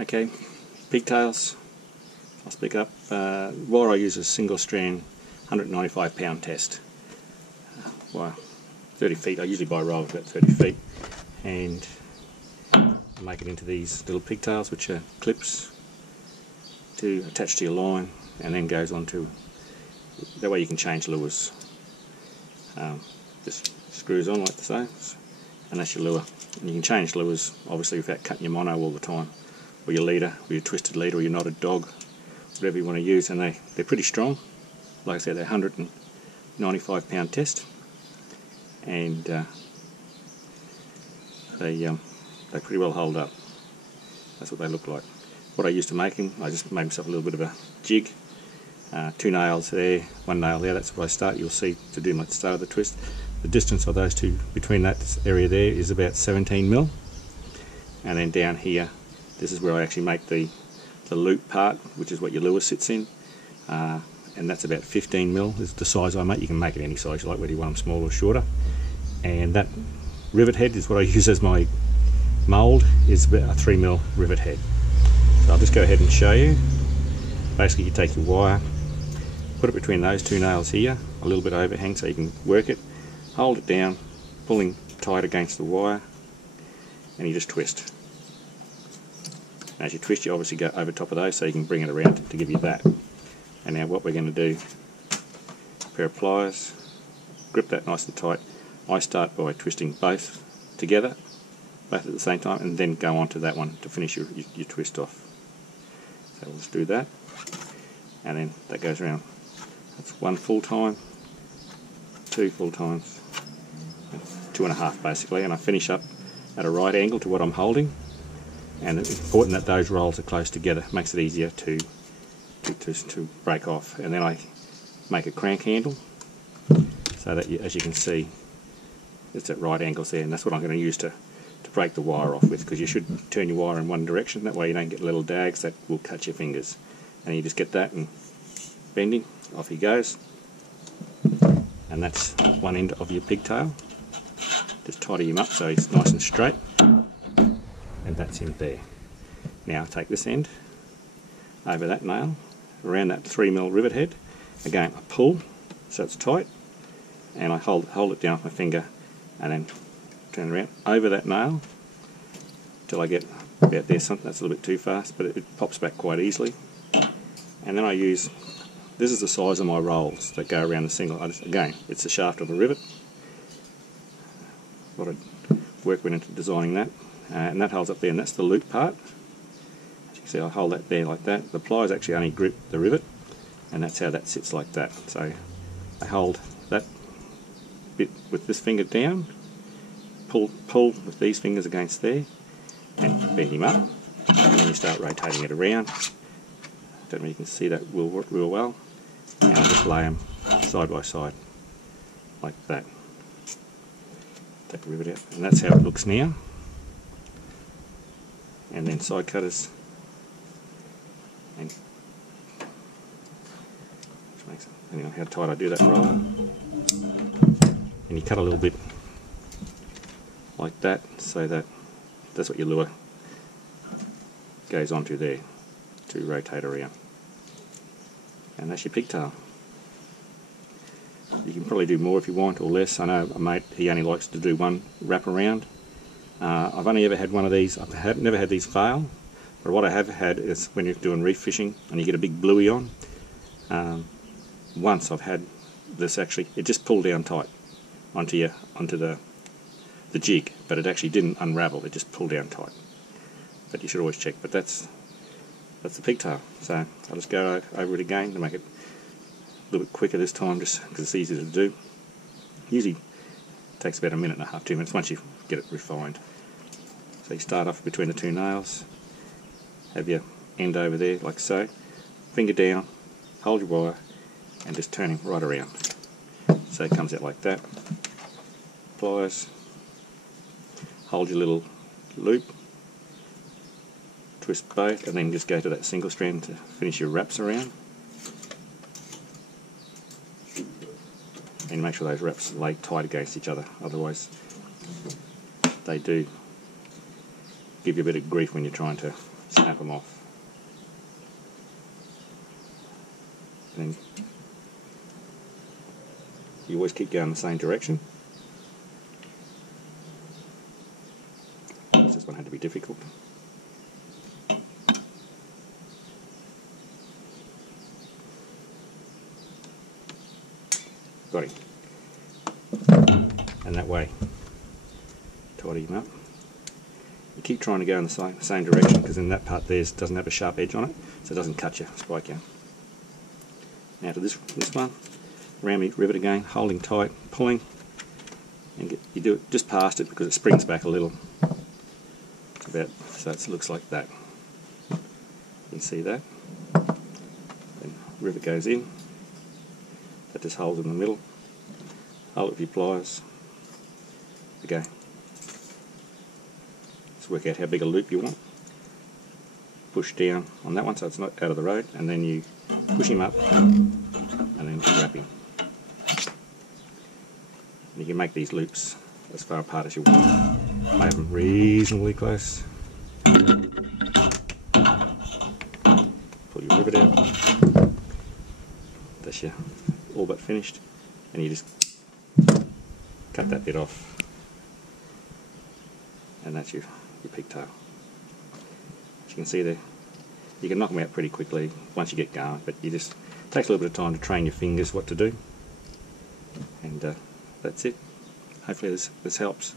Okay, pigtails, I'll speak up. Wire I use is single strand 195 pound test. Wire 30 feet, I usually buy a roll about 30 feet, and make it into these little pigtails, which are clips to attach to your line, and then goes on to, that way you can change lures. Just screws on like so, and that's your lure. And you can change lures obviously without cutting your mono all the time, or your leader, or your twisted leader, or your knotted dog, whatever you want to use. And they're pretty strong. Like I said, they're 195 pound test, and they pretty well hold up. That's what they look like. What I used to make them, I just made myself a little bit of a jig. 2 nails there, 1 nail there. That's what I start. You'll see to do my start of the twist. The distance of those two between that area there is about 17 mil, and then down here, this is where I actually make the loop part, which is what your lure sits in, and that's about 15 mil is the size I make. You can make it any size you like, whether you want them smaller or shorter. And that rivet head is what I use as my mould, is about a 3 mil rivet head. So I'll just go ahead and show you. Basically, you take your wire, put it between those 2 nails here, a little bit overhang so you can work it, hold it down, pulling tight against the wire, and you just twist. And as you twist, you obviously go over top of those so you can bring it around to give you that. And now what we're going to do, a pair of pliers, grip that nice and tight. I start by twisting both together, both at the same time, and then go on to that one to finish your twist off. So we'll just do that, and then that goes around. That's 1 full time, 2 full times, 2.5 basically, and I finish up at a right angle to what I'm holding. And it's important that those rolls are close together. It makes it easier to break off. And then I make a crank handle so that, as you can see, it's at right angles there, and that's what I'm going to use to break the wire off with, because you should turn your wire in one direction, that way you don't get little dags that will cut your fingers. And you just get that and bending, off he goes. And that's one end of your pigtail. Just tidy him up so he's nice and straight, and that's him there. Now take this end over that nail, around that 3 mil rivet head. Again, I pull so it's tight, and I hold it down with my finger, and then turn around over that nail till I get about there. Something that's a little bit too fast, but it pops back quite easily. And then I use, this is the size of my rolls that go around the single. Again, it's the shaft of a rivet. A lot of work went into designing that, and that holds up there, and that's the loop part. As you can see, I hold that there like that. The pliers actually only grip the rivet, and that's how that sits like that. So I hold that bit with this finger down, pull with these fingers against there, and bend him up, and then you start rotating it around. Don't know if you can see that real well. And I just lay them side by side like that. Take the rivet out, and that's how it looks now. And then side cutters, and which makes it, depending on how tight I do that roll, and you cut a little bit like that, so that's what your lure goes onto there to rotate around. And that's your pigtail. You can probably do more if you want, or less. I know a mate, he only likes to do 1 wrap around. I've only ever had one of these. I've never had these fail, but what I have had is when you're doing reef fishing and you get a big bluey on. Once I've had this, actually it just pulled down tight onto the jig, but it actually didn't unravel, it just pulled down tight. But you should always check. But that's the pigtail. So I'll just go over it again to make it a little bit quicker this time, just because it's easier to do. Usually takes about 1.5 minutes, 2 minutes once you get it refined. So you start off between the 2 nails, have your end over there like so, finger down, hold your wire, and just turn him right around. So it comes out like that. Pliers, hold your little loop, twist both, and then just go to that single strand to finish your wraps around. And make sure those wraps lay tight against each other, otherwise they do give you a bit of grief when you're trying to snap them off. And you always keep going the same direction. This one had to be difficult. Got him. And that way, tidy him up. You keep trying to go in the same direction, because in that part there doesn't have a sharp edge on it, so it doesn't cut you, spike you. Now to this one, ram the rivet again, holding tight, pulling, and you do it just past it because it springs back a little. So it looks like that. You see that? Then rivet goes in. That just holds in the middle. Hold it with your pliers. Okay. Let's work out how big a loop you want. Push down on that one so it's not out of the road, and then you push him up and then wrap him. And you can make these loops as far apart as you want. Make them reasonably close. Pull your rivet out. That's your all but finished, and you just cut that bit off, and that's your pigtail. As you can see there, you can knock them out pretty quickly once you get going, but it takes a little bit of time to train your fingers what to do, and that's it. Hopefully this helps.